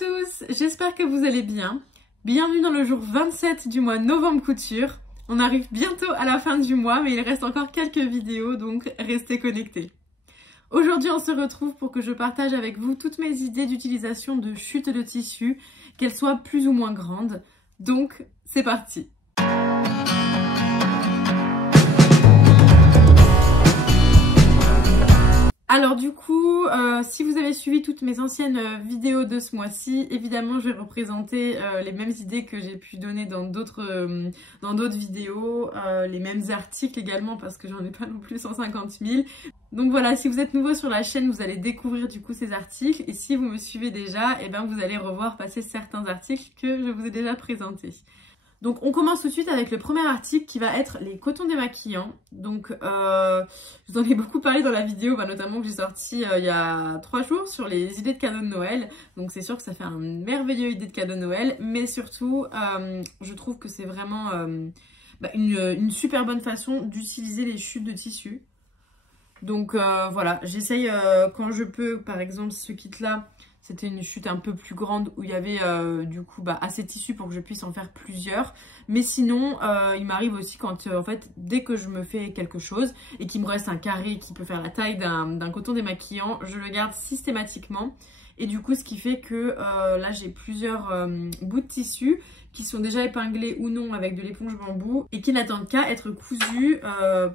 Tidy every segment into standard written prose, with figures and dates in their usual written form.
tous, j'espère que vous allez bien. Bienvenue dans le jour 27 du mois novembre couture. On arrive bientôt à la fin du mois, mais il reste encore quelques vidéos, donc restez connectés. Aujourd'hui, on se retrouve pour que je partage avec vous toutes mes idées d'utilisation de chutes de tissu, qu'elles soient plus ou moins grandes. Donc, c'est parti! Alors du coup, si vous avez suivi toutes mes anciennes vidéos de ce mois-ci, évidemment je vais représenter les mêmes idées que j'ai pu donner dans d'autres vidéos, les mêmes articles également parce que j'en ai pas non plus 150 000. Donc voilà, si vous êtes nouveau sur la chaîne, vous allez découvrir du coup ces articles et si vous me suivez déjà, eh ben, vous allez revoir passer certains articles que je vous ai déjà présentés. Donc on commence tout de suite avec le premier article qui va être les cotons démaquillants. Donc je vous en ai beaucoup parlé dans la vidéo, notamment que j'ai sorti il y a 3 jours sur les idées de cadeaux de Noël. Donc c'est sûr que ça fait un merveilleux idée de cadeau de Noël, mais surtout je trouve que c'est vraiment une super bonne façon d'utiliser les chutes de tissu. Donc voilà, j'essaye quand je peux, par exemple ce kit là, c'était une chute un peu plus grande où il y avait du coup assez de tissu pour que je puisse en faire plusieurs. Mais sinon, il m'arrive aussi quand en fait, dès que je me fais quelque chose et qu'il me reste un carré qui peut faire la taille d'un coton démaquillant, je le garde systématiquement. Et du coup, ce qui fait que là, j'ai plusieurs bouts de tissu qui sont déjà épinglés ou non avec de l'éponge bambou et qui n'attendent qu'à être cousus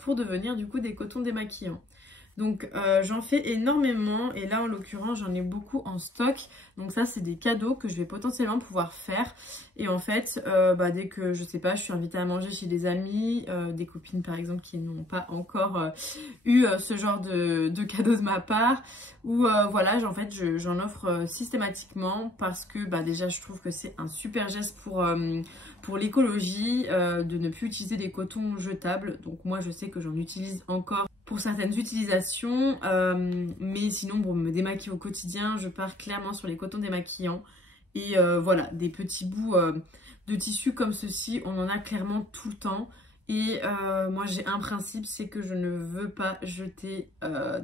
pour devenir du coup des cotons démaquillants. Donc j'en fais énormément et là en l'occurrence j'en ai beaucoup en stock. Donc ça c'est des cadeaux que je vais potentiellement pouvoir faire. Et en fait dès que je sais pas, je suis invitée à manger chez des amis, des copines par exemple qui n'ont pas encore eu ce genre de cadeaux de ma part. Ou voilà, en fait j'en offre systématiquement parce que déjà je trouve que c'est un super geste pour l'écologie de ne plus utiliser des cotons jetables. Donc moi je sais que j'en utilise encore pour certaines utilisations, mais sinon pour me démaquiller au quotidien, je pars clairement sur les cotons démaquillants. Et voilà, des petits bouts de tissu comme ceci, on en a clairement tout le temps. Et moi j'ai un principe, c'est que je ne veux pas jeter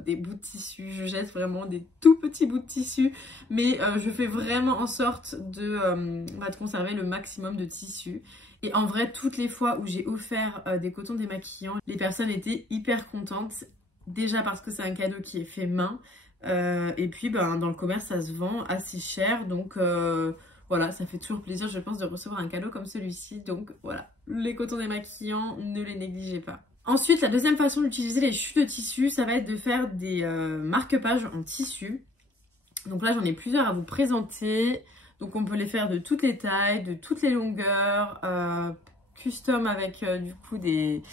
des bouts de tissu. Je jette vraiment des tout petits bouts de tissu, mais je fais vraiment en sorte de conserver le maximum de tissu. Et en vrai, toutes les fois où j'ai offert des cotons démaquillants, les personnes étaient hyper contentes. Déjà parce que c'est un cadeau qui est fait main. Et puis dans le commerce, ça se vend assez cher. Donc voilà, ça fait toujours plaisir, je pense, de recevoir un cadeau comme celui-ci. Donc voilà, les cotons démaquillants, ne les négligez pas. Ensuite, la deuxième façon d'utiliser les chutes de tissu, ça va être de faire des marque-pages en tissu. Donc là, j'en ai plusieurs à vous présenter. Donc on peut les faire de toutes les tailles, de toutes les longueurs, custom avec du coup des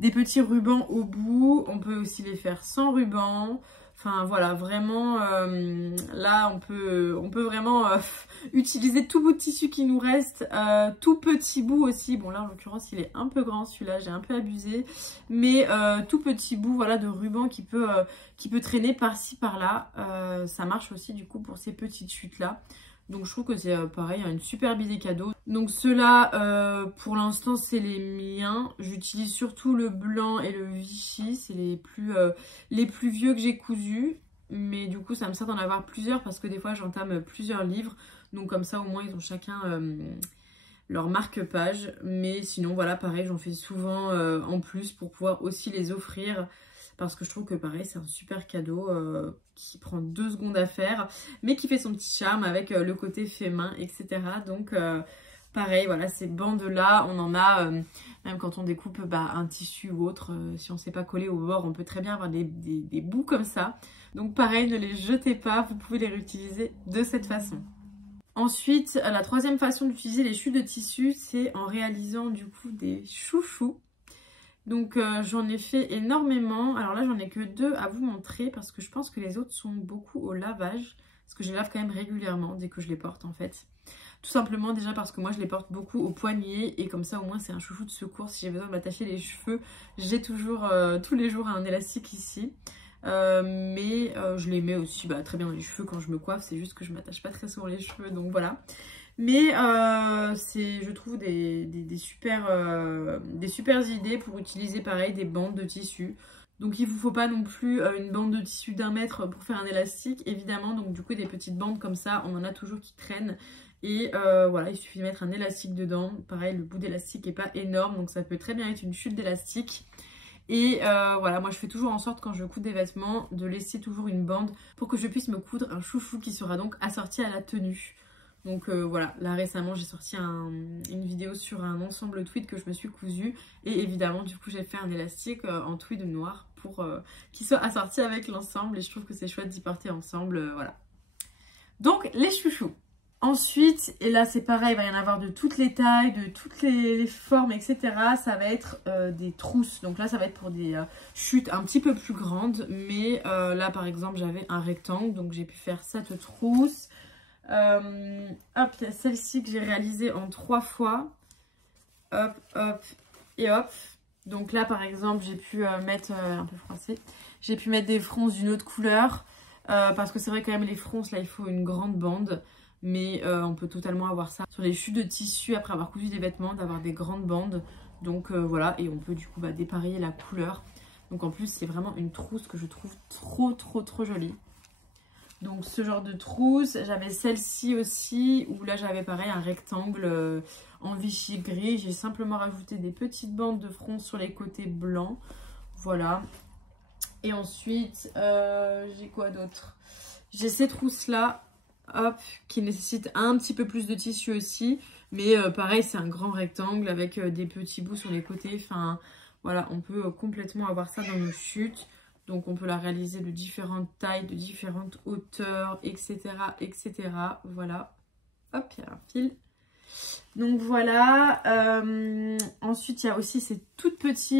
petits rubans au bout. On peut aussi les faire sans ruban. Enfin voilà, vraiment là on peut vraiment utiliser tout bout de tissu qui nous reste, tout petit bout aussi. Bon là en l'occurrence il est un peu grand celui-là, j'ai un peu abusé. Mais tout petit bout voilà, de ruban qui peut traîner par-ci par-là. Ça marche aussi du coup pour ces petites chutes là. Donc je trouve que c'est pareil, une superbe idée cadeau. Donc ceux-là, pour l'instant, c'est les miens. J'utilise surtout le blanc et le Vichy. C'est les plus vieux que j'ai cousus. Mais du coup, ça me sert d'en avoir plusieurs parce que des fois, j'entame plusieurs livres. Donc comme ça, au moins, ils ont chacun leur marque-page. Mais sinon, voilà, pareil, j'en fais souvent en plus pour pouvoir aussi les offrir. Parce que je trouve que pareil c'est un super cadeau qui prend 2 secondes à faire mais qui fait son petit charme avec le côté fait main etc. Donc pareil voilà, ces bandes là on en a même quand on découpe un tissu ou autre, si on ne sait pas coller au bord on peut très bien avoir des bouts comme ça. Donc pareil, ne les jetez pas, vous pouvez les réutiliser de cette façon. Ensuite la troisième façon d'utiliser les chutes de tissu, c'est en réalisant du coup des chouchous. Donc j'en ai fait énormément. Alors là j'en ai que 2 à vous montrer parce que je pense que les autres sont beaucoup au lavage. Parce que je les lave quand même régulièrement dès que je les porte en fait. Tout simplement déjà parce que moi je les porte beaucoup au poignet. Et comme ça au moins c'est un chouchou de secours. Si j'ai besoin de m'attacher les cheveux, j'ai toujours tous les jours un élastique ici. Mais je les mets aussi très bien dans les cheveux quand je me coiffe. C'est juste que je m'attache pas très souvent les cheveux donc voilà. Mais c'est, je trouve, des super idées pour utiliser pareil des bandes de tissu. Donc il vous faut pas non plus une bande de tissu d'1 mètre pour faire un élastique, évidemment. Donc du coup des petites bandes comme ça, on en a toujours qui traînent. Et voilà, il suffit de mettre un élastique dedans. Pareil, le bout d'élastique n'est pas énorme, donc ça peut très bien être une chute d'élastique. Et voilà, moi je fais toujours en sorte quand je couds des vêtements de laisser toujours une bande pour que je puisse me coudre un chouchou qui sera donc assorti à la tenue. Donc voilà, là récemment j'ai sorti une vidéo sur un ensemble tweed que je me suis cousu. Et évidemment du coup j'ai fait un élastique en tweed noir pour qu'il soit assorti avec l'ensemble. Et je trouve que c'est chouette d'y porter ensemble, voilà. Donc les chouchous. Ensuite, et là c'est pareil, il va y en avoir de toutes les tailles, de toutes les formes, etc. Ça va être des trousses. Donc là ça va être pour des chutes un petit peu plus grandes. Mais là par exemple j'avais un rectangle, donc j'ai pu faire cette trousse. Hop, il y a celle-ci que j'ai réalisée en 3 fois. Hop, hop et hop. Donc là par exemple j'ai pu mettre, un peu froissé, j'ai pu mettre des fronces d'une autre couleur. Parce que c'est vrai quand même les fronces là il faut une grande bande. Mais on peut totalement avoir ça sur les chutes de tissu après avoir cousu des vêtements, d'avoir des grandes bandes. Donc voilà, et on peut du coup dépareiller la couleur. Donc en plus c'est vraiment une trousse que je trouve trop jolie. Donc ce genre de trousse, j'avais celle-ci aussi où là j'avais pareil un rectangle en Vichy gris. J'ai simplement rajouté des petites bandes de fronce sur les côtés blancs. Voilà. Et ensuite j'ai quoi d'autre? J'ai ces trousses là. Hop, qui nécessite un petit peu plus de tissu aussi. Mais pareil, c'est un grand rectangle avec des petits bouts sur les côtés. Enfin, voilà, on peut complètement avoir ça dans nos chutes. Donc, on peut la réaliser de différentes tailles, de différentes hauteurs, etc. etc. Voilà. Hop, il y a un fil. Donc, voilà. Ensuite, il y a aussi ces toutes petites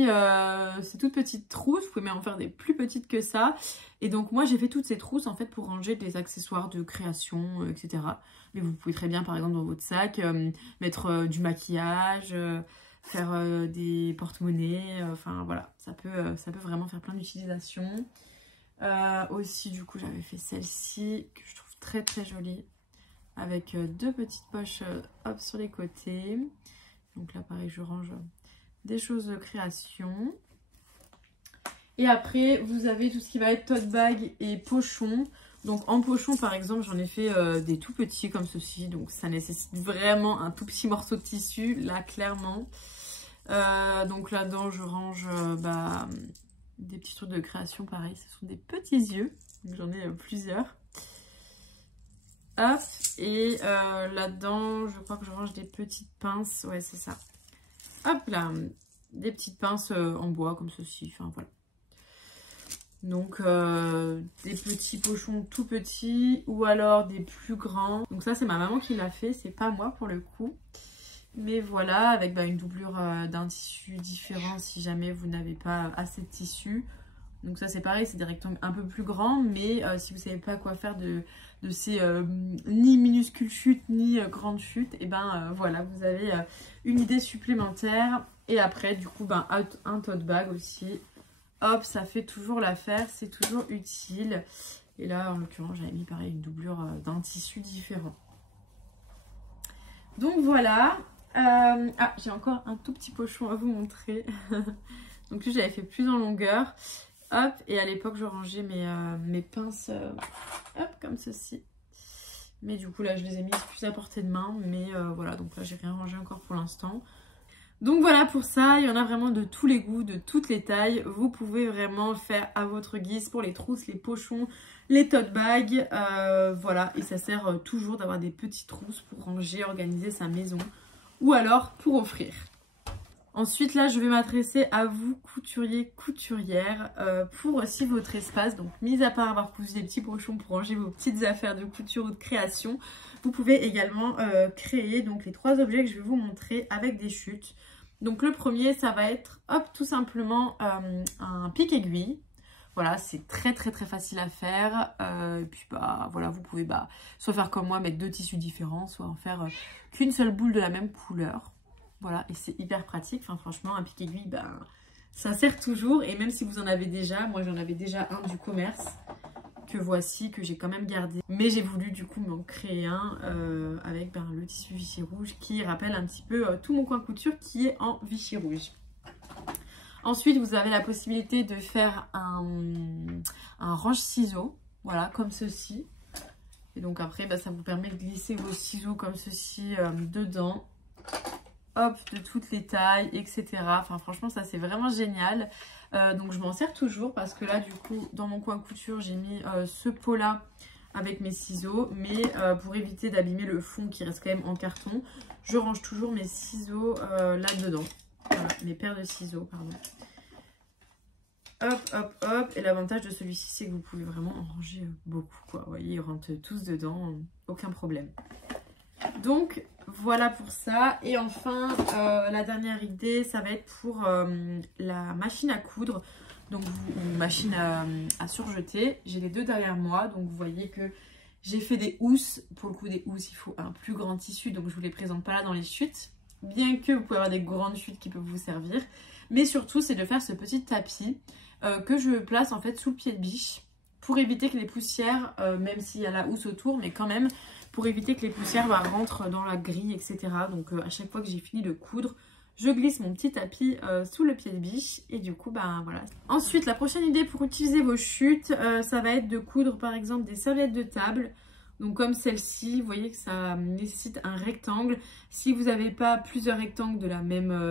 trousses. Vous pouvez même en faire des plus petites que ça. Et donc moi j'ai fait toutes ces trousses en fait pour ranger des accessoires de création, etc. Mais vous pouvez très bien par exemple dans votre sac mettre du maquillage, faire des porte-monnaies, enfin voilà, ça peut vraiment faire plein d'utilisations. Aussi du coup j'avais fait celle-ci que je trouve très jolie avec 2 petites poches hop sur les côtés. Donc là pareil je range des choses de création. Et après, vous avez tout ce qui va être tote bag et pochon. Donc en pochon, par exemple, j'en ai fait des tout petits comme ceci. Donc ça nécessite vraiment un tout petit morceau de tissu, là, clairement. Donc là-dedans, je range des petits trucs de création, pareil. Ce sont des petits yeux. J'en ai plusieurs. Hop, et là-dedans, je crois que je range des petites pinces. Ouais, c'est ça. Hop là, des petites pinces en bois comme ceci. Enfin, voilà. Donc des petits pochons tout petits ou alors des plus grands. Donc ça c'est ma maman qui l'a fait, c'est pas moi pour le coup. Mais voilà, avec une doublure d'un tissu différent si jamais vous n'avez pas assez de tissu. Donc ça c'est pareil, c'est des rectangles un peu plus grands. Mais si vous savez pas quoi faire de ces ni minuscules chutes ni grandes chutes, et voilà, vous avez une idée supplémentaire. Et après du coup un tote bag aussi. Hop, ça fait toujours l'affaire, c'est toujours utile. Et là, en l'occurrence, j'avais mis pareil une doublure d'un tissu différent. Donc voilà. Ah, j'ai encore un tout petit pochon à vous montrer. Donc lui, j'avais fait plus en longueur. Hop, et à l'époque, je rangeais mes pinces hop, comme ceci. Mais du coup, là, je les ai mises plus à portée de main. Mais voilà, donc là, j'ai rien rangé encore pour l'instant. Donc voilà pour ça, il y en a vraiment de tous les goûts, de toutes les tailles. Vous pouvez vraiment faire à votre guise pour les trousses, les pochons, les tote bags. Voilà, et ça sert toujours d'avoir des petites trousses pour ranger, organiser sa maison ou alors pour offrir. Ensuite là, je vais m'adresser à vous couturiers, couturières pour aussi votre espace. Donc mis à part avoir cousu des petits pochons pour ranger vos petites affaires de couture ou de création, vous pouvez également créer donc les 3 objets que je vais vous montrer avec des chutes. Donc le premier, ça va être, hop, tout simplement un pic-aiguille. Voilà, c'est très facile à faire. Et puis voilà, vous pouvez soit faire comme moi, mettre 2 tissus différents, soit en faire qu'une seule boule de la même couleur. Voilà, et c'est hyper pratique. Enfin franchement, un pic-aiguille, ça sert toujours. Et même si vous en avez déjà, moi j'en avais déjà un du commerce que voici, que j'ai quand même gardé. Mais j'ai voulu du coup m'en créer un avec le tissu Vichy rouge qui rappelle un petit peu tout mon coin couture qui est en Vichy rouge. Ensuite, vous avez la possibilité de faire un range-ciseaux, voilà, comme ceci. Et donc après, bah, ça vous permet de glisser vos ciseaux comme ceci dedans. Hop, de toutes les tailles, etc. Enfin, franchement, ça, c'est vraiment génial. Donc, je m'en sers toujours parce que là, du coup, dans mon coin couture, j'ai mis ce pot-là avec mes ciseaux. Mais pour éviter d'abîmer le fond qui reste quand même en carton, je range toujours mes ciseaux là-dedans. Voilà, mes paires de ciseaux, pardon. Hop, hop, hop. Et l'avantage de celui-ci, c'est que vous pouvez vraiment en ranger beaucoup, quoi. Vous voyez, ils rentrent tous dedans, aucun problème. Donc, voilà pour ça. Et enfin, la dernière idée, ça va être pour la machine à coudre. Donc, une machine à surjeter. J'ai les deux derrière moi. Donc, vous voyez que j'ai fait des housses. Pour le coup, des housses, il faut un plus grand tissu. Donc, je ne vous les présente pas là dans les chutes. Bien que vous pouvez avoir des grandes chutes qui peuvent vous servir. Mais surtout, c'est de faire ce petit tapis que je place en fait sous le pied de biche. Pour éviter que les poussières, même s'il y a la housse autour, mais quand même, pour éviter que les poussières rentrent dans la grille, etc. Donc à chaque fois que j'ai fini de coudre, je glisse mon petit tapis sous le pied de biche. Et du coup, bah voilà. Ensuite, la prochaine idée pour utiliser vos chutes, ça va être de coudre par exemple des serviettes de table. Donc comme celle-ci, vous voyez que ça nécessite un rectangle. Si vous n'avez pas plusieurs rectangles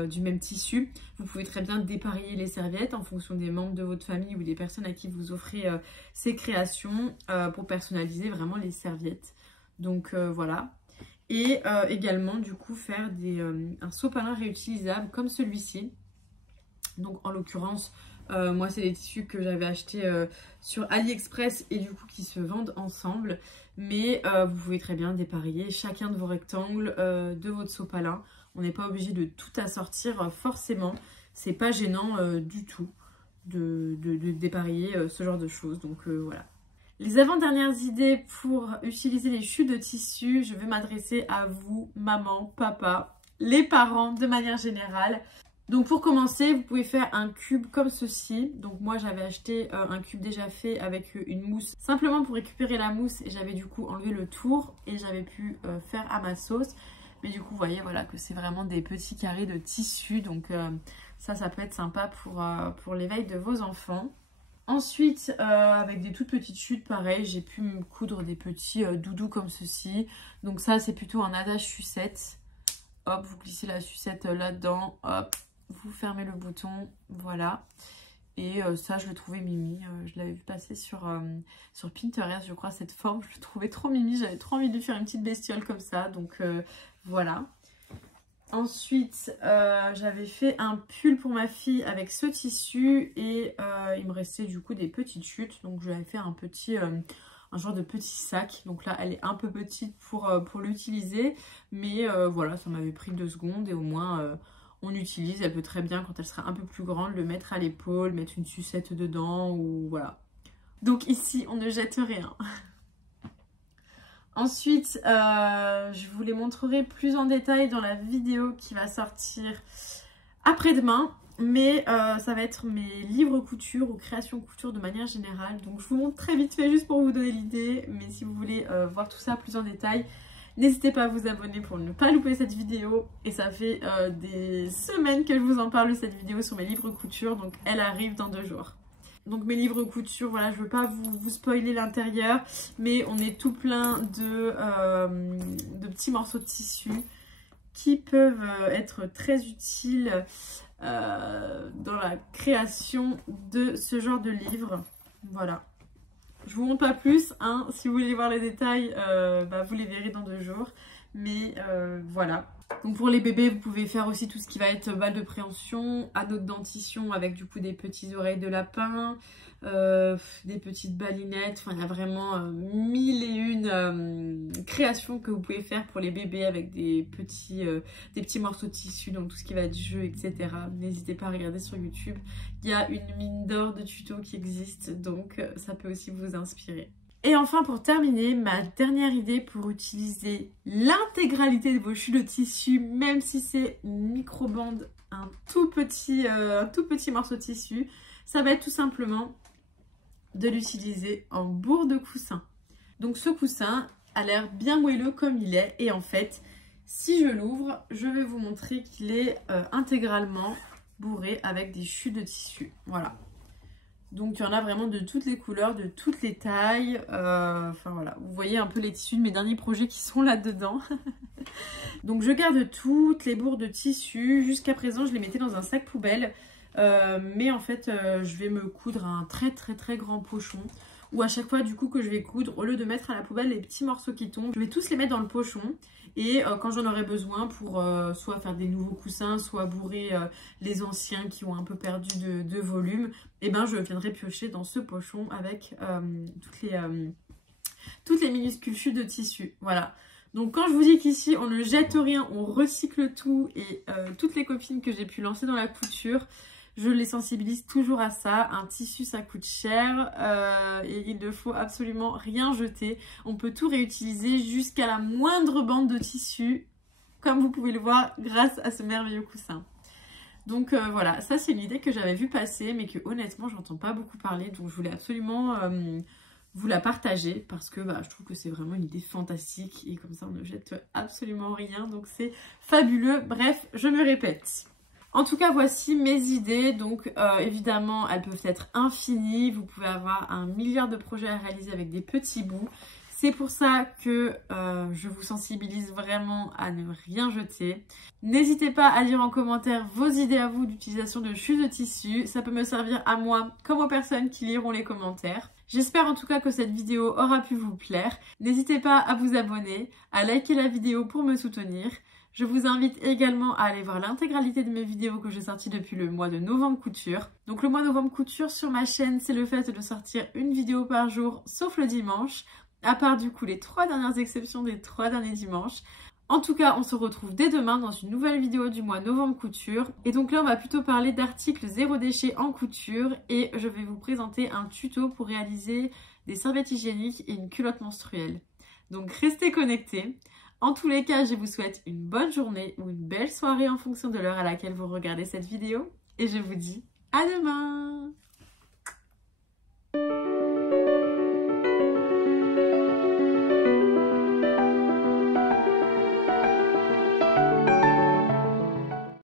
du même tissu, vous pouvez très bien dépareiller les serviettes en fonction des membres de votre famille ou des personnes à qui vous offrez ces créations pour personnaliser vraiment les serviettes. Donc voilà. Et également du coup faire un sopalin réutilisable comme celui-ci. Donc en l'occurrence, moi c'est des tissus que j'avais achetés sur AliExpress et du coup qui se vendent ensemble. Mais vous pouvez très bien dépareiller chacun de vos rectangles de votre sopalin. On n'est pas obligé de tout assortir forcément. C'est pas gênant du tout de dépareiller ce genre de choses. Donc voilà. Les avant-dernières idées pour utiliser les chutes de tissu, je vais m'adresser à vous, maman, papa, les parents de manière générale. Donc pour commencer, vous pouvez faire un cube comme ceci. Donc moi j'avais acheté un cube déjà fait avec une mousse simplement pour récupérer la mousse et j'avais du coup enlevé le tour et j'avais pu faire à ma sauce. Mais du coup vous voyez voilà que c'est vraiment des petits carrés de tissu. Donc ça peut être sympa pour l'éveil de vos enfants. Ensuite, avec des toutes petites chutes, pareil, j'ai pu me coudre des petits doudous comme ceci. Donc ça, c'est plutôt un adage sucette. Hop, vous glissez la sucette là-dedans. Hop, vous fermez le bouton. Voilà. Et ça, je le trouvais mimi. Je l'avais vu passer sur Pinterest, je crois, cette forme. Je le trouvais trop mimi. J'avais trop envie de lui faire une petite bestiole comme ça. Donc voilà. Ensuite, j'avais fait un pull pour ma fille avec ce tissu et il me restait du coup des petites chutes. Donc, je lui avais fait un genre de petit sac. Donc là, elle est un peu petite pour l'utiliser. Mais voilà, ça m'avait pris 2 secondes et au moins, on l'utilise. Elle peut très bien, quand elle sera un peu plus grande, le mettre à l'épaule, mettre une sucette dedans ou voilà. Donc ici, on ne jette rien. Ensuite, je vous les montrerai plus en détail dans la vidéo qui va sortir après-demain. Mais ça va être mes livres couture ou création couture de manière générale. Donc je vous montre très vite fait juste pour vous donner l'idée. Mais si vous voulez voir tout ça plus en détail, n'hésitez pas à vous abonner pour ne pas louper cette vidéo. Et ça fait des semaines que je vous en parle de cette vidéo sur mes livres couture. Donc elle arrive dans 2 jours. Donc mes livres couture, voilà, je veux pas vous spoiler l'intérieur, mais on est tout plein de petits morceaux de tissu qui peuvent être très utiles dans la création de ce genre de livre. Voilà. Je vous montre pas plus, hein. Si vous voulez voir les détails, vous les verrez dans 2 jours. Mais voilà. Donc pour les bébés, vous pouvez faire aussi tout ce qui va être balle de préhension, anneau de dentition avec du coup des petites oreilles de lapin, des petites balinettes. Enfin, il y a vraiment 1001 créations que vous pouvez faire pour les bébés avec des petits morceaux de tissu, donc tout ce qui va être jeu, etc. N'hésitez pas à regarder sur YouTube. Il y a une mine d'or de tutos qui existe, donc ça peut aussi vous inspirer. Et enfin, pour terminer, ma dernière idée pour utiliser l'intégralité de vos chutes de tissu, même si c'est une micro-bande, un tout petit morceau de tissu, ça va être tout simplement de l'utiliser en bourre de coussin. Donc ce coussin a l'air bien moelleux comme il est. Et en fait, si je l'ouvre, je vais vous montrer qu'il est intégralement bourrés avec des chutes de tissu. Voilà. Donc il y en a vraiment de toutes les couleurs, de toutes les tailles. Enfin voilà, vous voyez un peu les tissus de mes derniers projets qui sont là-dedans. Donc je garde toutes les bourres de tissu. Jusqu'à présent, je les mettais dans un sac poubelle. Mais en fait, je vais me coudre un très grand pochon. Où à chaque fois du coup que je vais coudre, au lieu de mettre à la poubelle les petits morceaux qui tombent, je vais tous les mettre dans le pochon. Et quand j'en aurai besoin pour soit faire des nouveaux coussins, soit bourrer les anciens qui ont un peu perdu de volume, et ben je viendrai piocher dans ce pochon avec toutes les minuscules chutes de tissu. Voilà. Donc quand je vous dis qu'ici on ne jette rien, on recycle tout, et toutes les copines que j'ai pu lancer dans la couture, je les sensibilise toujours à ça. Un tissu, ça coûte cher et il ne faut absolument rien jeter. On peut tout réutiliser jusqu'à la moindre bande de tissu, comme vous pouvez le voir grâce à ce merveilleux coussin. Donc voilà, ça c'est une idée que j'avais vue passer, mais que honnêtement, j'entends pas beaucoup parler. Donc je voulais absolument vous la partager parce que je trouve que c'est vraiment une idée fantastique. Et comme ça, on ne jette absolument rien. Donc c'est fabuleux. Bref, je me répète. En tout cas, voici mes idées. Donc évidemment, elles peuvent être infinies. Vous pouvez avoir un milliard de projets à réaliser avec des petits bouts. C'est pour ça que je vous sensibilise vraiment à ne rien jeter. N'hésitez pas à dire en commentaire vos idées à vous d'utilisation de chutes de tissu. Ça peut me servir à moi comme aux personnes qui liront les commentaires. J'espère en tout cas que cette vidéo aura pu vous plaire. N'hésitez pas à vous abonner, à liker la vidéo pour me soutenir. Je vous invite également à aller voir l'intégralité de mes vidéos que j'ai sorties depuis le mois de novembre couture. Donc le mois de novembre couture sur ma chaîne, c'est le fait de sortir une vidéo par jour, sauf le dimanche, à part du coup les 3 dernières exceptions des 3 derniers dimanches. En tout cas, on se retrouve dès demain dans une nouvelle vidéo du mois novembre couture. Et donc là, on va plutôt parler d'articles zéro déchet en couture et je vais vous présenter un tuto pour réaliser des serviettes hygiéniques et une culotte menstruelle. Donc restez connectés. En tous les cas, je vous souhaite une bonne journée ou une belle soirée en fonction de l'heure à laquelle vous regardez cette vidéo. Et je vous dis à demain!